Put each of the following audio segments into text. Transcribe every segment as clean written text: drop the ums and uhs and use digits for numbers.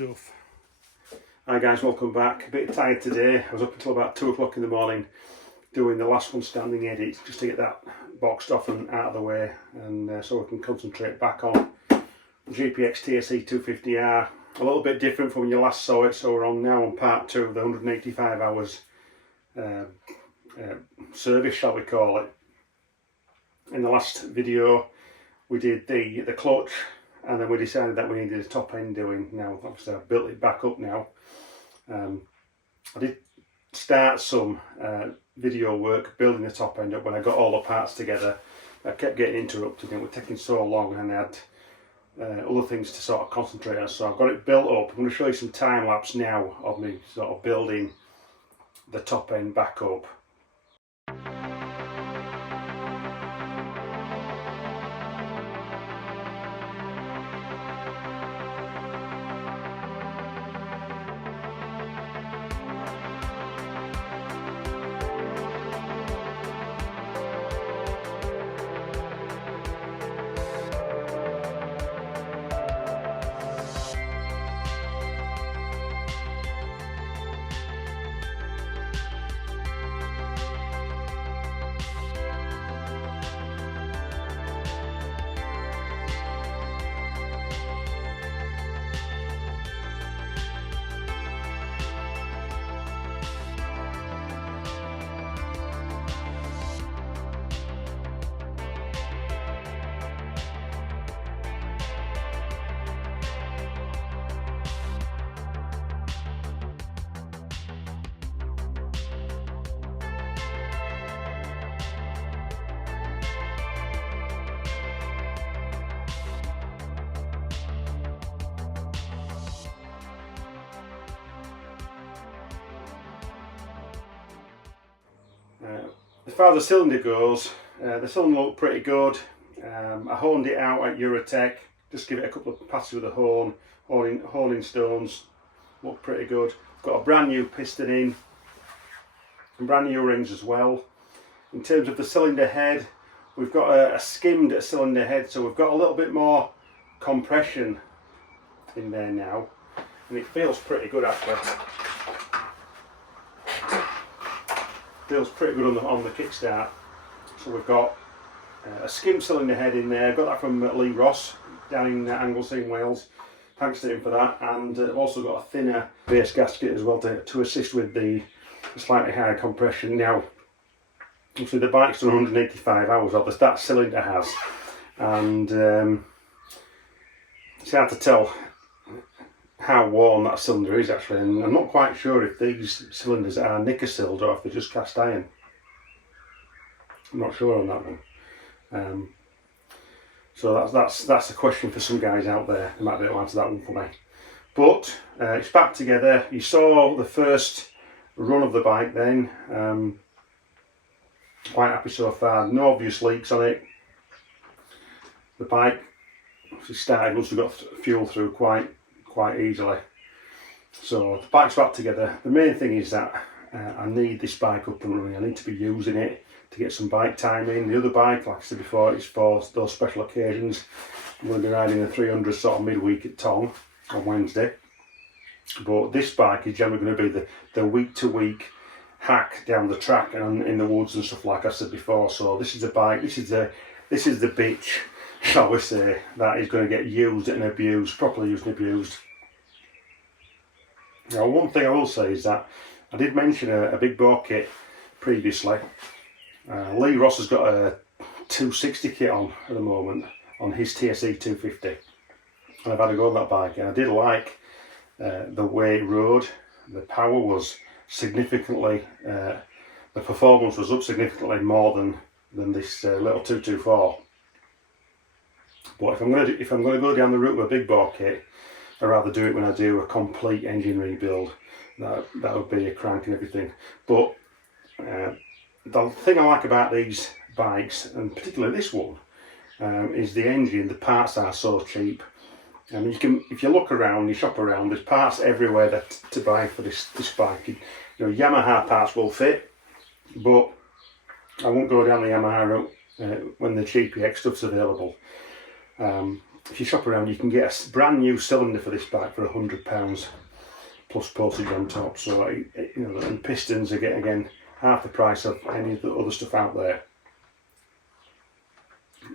stuff. Hi guys, welcome back. A bit tired today. I was up until about 2 o'clock in the morning doing the last one standing edit just to get that boxed off and out of the way, and so we can concentrate back on GPX TSE 250R. A little bit different from when you last saw it, so we're on now on part 2 of the 185 hours service, shall we call it. In the last video we did the clutch, and then we decided that we needed a top end doing. Now obviously I've built it back up now. I did start some video work building the top end up when I got all the parts together. I kept getting interrupted and it was taking so long, and I had other things to sort of concentrate on, so I've got it built up. I'm going to show you some time lapse now of me sort of building the top end back up. As far as the cylinder goes, the cylinder looked pretty good. I honed it out at Eurotech, just give it a couple of passes with a honing stones, looked pretty good. Got a brand new piston in, and brand new rings as well. In terms of the cylinder head, we've got a skimmed cylinder head, so we've got a little bit more compression in there now, and it feels pretty good actually. Feels pretty good on the kickstart. So we've got a skim cylinder head in there. Got that from Lee Ross down in Anglesey, Wales. Thanks to him for that. And I've also got a thinner base gasket as well to assist with the slightly higher compression. Now, obviously the bike's done 185 hours, or that cylinder has, and it's hard to tell how worn that cylinder is actually, and I'm not quite sure if these cylinders are nickel-sealed or if they're just cast iron. I'm not sure on that one. So that's a question for some guys out there. They might be able to answer that one for me. But it's back together. You saw the first run of the bike then. Quite happy so far. No obvious leaks on it. The bike started once we got fuel through quite easily. So the bike's back together. The main thing is that I need this bike up and running. I need to be using it to get some bike time in. The other bike, like I said before, is for those special occasions. I'm going to be riding the 300 sort of midweek at Tong on Wednesday. But this bike is generally going to be the week to week hack down the track and in the woods and stuff, like I said before. So this is the bike, this is the bitch, shall we say, that is going to get used and abused, properly used and abused. Now, one thing I will say is that I did mention a big bore kit previously. Lee Ross has got a 260 kit on at the moment on his TSE 250, and I've had a go on that bike, and I did like the way it rode. The power was significantly, the performance was up significantly more than this little 224. But if I'm going to go down the route with a big bore kit, I'd rather do it when I do a complete engine rebuild. That would be a crank and everything. But the thing I like about these bikes, and particularly this one, is the engine. The parts are so cheap. You can, if you look around, you shop around, there's parts everywhere to buy for this bike. You know, Yamaha parts will fit, but I won't go down the Yamaha route when the GPX stuff's available. if you shop around, you can get a brand new cylinder for this bike for £100 plus postage on top. So you know, and pistons are again half the price of any of the other stuff out there.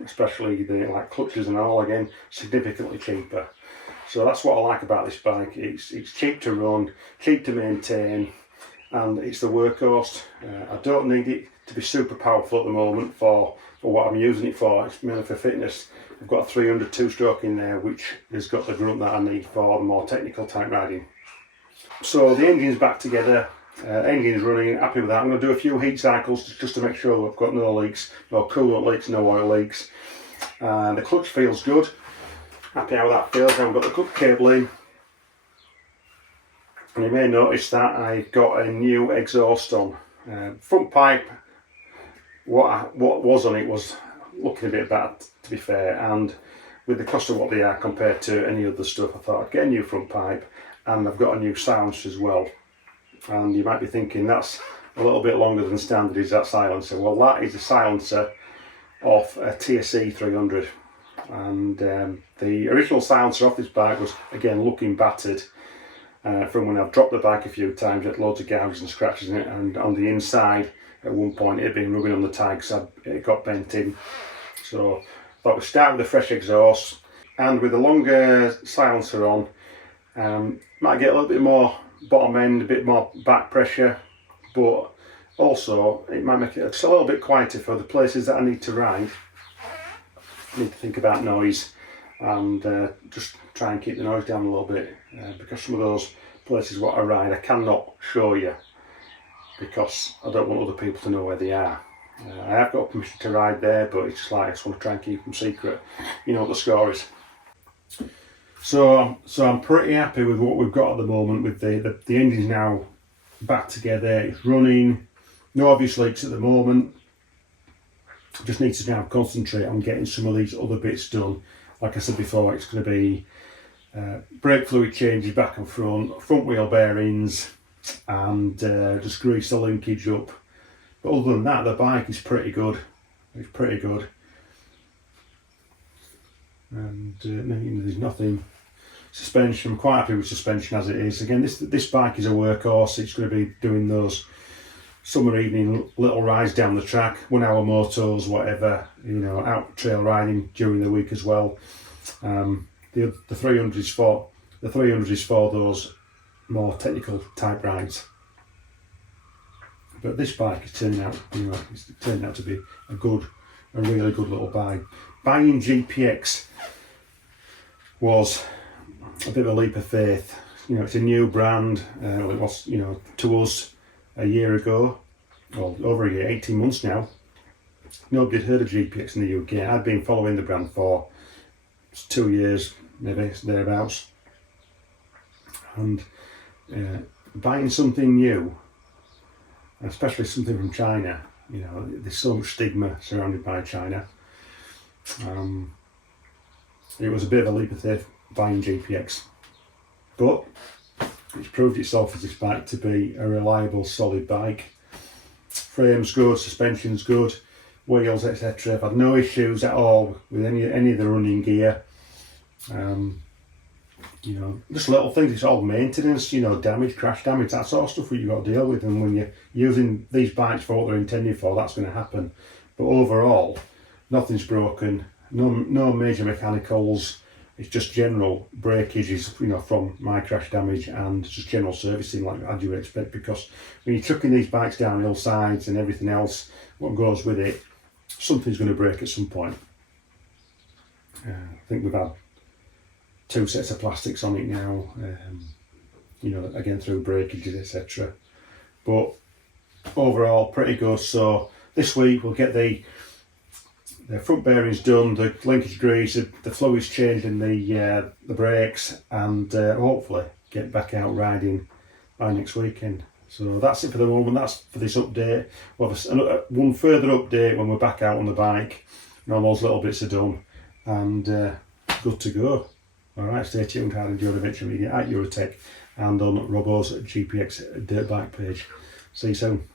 Especially the like clutches and all, again significantly cheaper. So that's what I like about this bike. It's cheap to run, cheap to maintain, and it's the workhorse. I don't need it to be super powerful at the moment for what I'm using it for. It's mainly for fitness. I've got a 300 two-stroke in there, which has got the grunt that I need for the more technical type riding. So the engine's back together, engine's running, happy with that. I'm going to do a few heat cycles just to make sure I've got no leaks, no coolant leaks, no oil leaks. The clutch feels good, happy how that feels. I've got the good cable in. And you may notice that I've got a new exhaust on. Front pipe, what was on it was looking a bit bad, to be fair, and with the cost of what they are compared to any other stuff, I thought I'd get a new front pipe, and I've got a new silencer as well. And you might be thinking that's a little bit longer than standard, is that silencer? Well, that is a silencer of a TSE 300, and the original silencer off this bike was again looking battered. From when I've dropped the bike a few times, it had loads of gouges and scratches in it, and on the inside at one point it had been rubbing on the tags, so it got bent in. So I thought we'd start with a fresh exhaust, and with a longer silencer on, might get a little bit more bottom end, a bit more back pressure, but also it might make it just a little bit quieter for the places that I need to ride. I need to think about noise and just try and keep the noise down a little bit, because some of those places what I ride I cannot show you because I don't want other people to know where they are. I have got permission to ride there, but it's just like I just want to try and keep them secret. You know what the score is. So I'm pretty happy with what we've got at the moment. With the engine's now back together, it's running, no obvious leaks at the moment. Just need to now concentrate on getting some of these other bits done. Like I said before, it's going to be brake fluid changes back and front wheel bearings, and just grease the linkage up. But other than that, the bike is pretty good. It's pretty good. And there's nothing. Suspension, I'm quite happy with suspension as it is. Again, this bike is a workhorse. It's going to be doing those summer evening little rides down the track, 1 hour motos, whatever, you know, out trail riding during the week as well. The 300 is for those more technical type rides. But this bike is turning out, it's turning out to be a really good little bike. Buying GPX was a bit of a leap of faith. You know, it's a new brand. It was, to us a year ago, or over a year, 18 months now. Nobody had heard of GPX in the UK. I'd been following the brand for 2 years, maybe thereabouts. And buying something new, especially something from China, there's so much stigma surrounded by China. It was a bit of a leap of faith buying GPX, but it's proved itself as this bike to be a reliable, solid bike. Frame's good, suspension's good, wheels, etc. I've had no issues at all with any of the running gear. Just little things. It's all maintenance, damage, crash damage, that sort of stuff that you've got to deal with. And when you're using these bikes for what they're intended for, that's going to happen. But overall, nothing's broken, no major mechanicals. It's just general breakages, from my crash damage, and just general servicing like as you would expect, because when you're chucking these bikes down hillsides and everything else, what goes with it, something's going to break at some point. I think we've had 2 sets of plastics on it now, again through breakages, etc. But overall, pretty good. So this week we'll get the front bearings done, the linkage grease, the fluids changed in the brakes, and hopefully get back out riding by next weekend. So that's it for the moment. That's for this update. We'll have one further update when we're back out on the bike and all those little bits are done, and good to go. Alright, stay tuned. Hard Enduro Adventure Media at Eurotech and on Robbo's GPX dirt bike page. See you soon.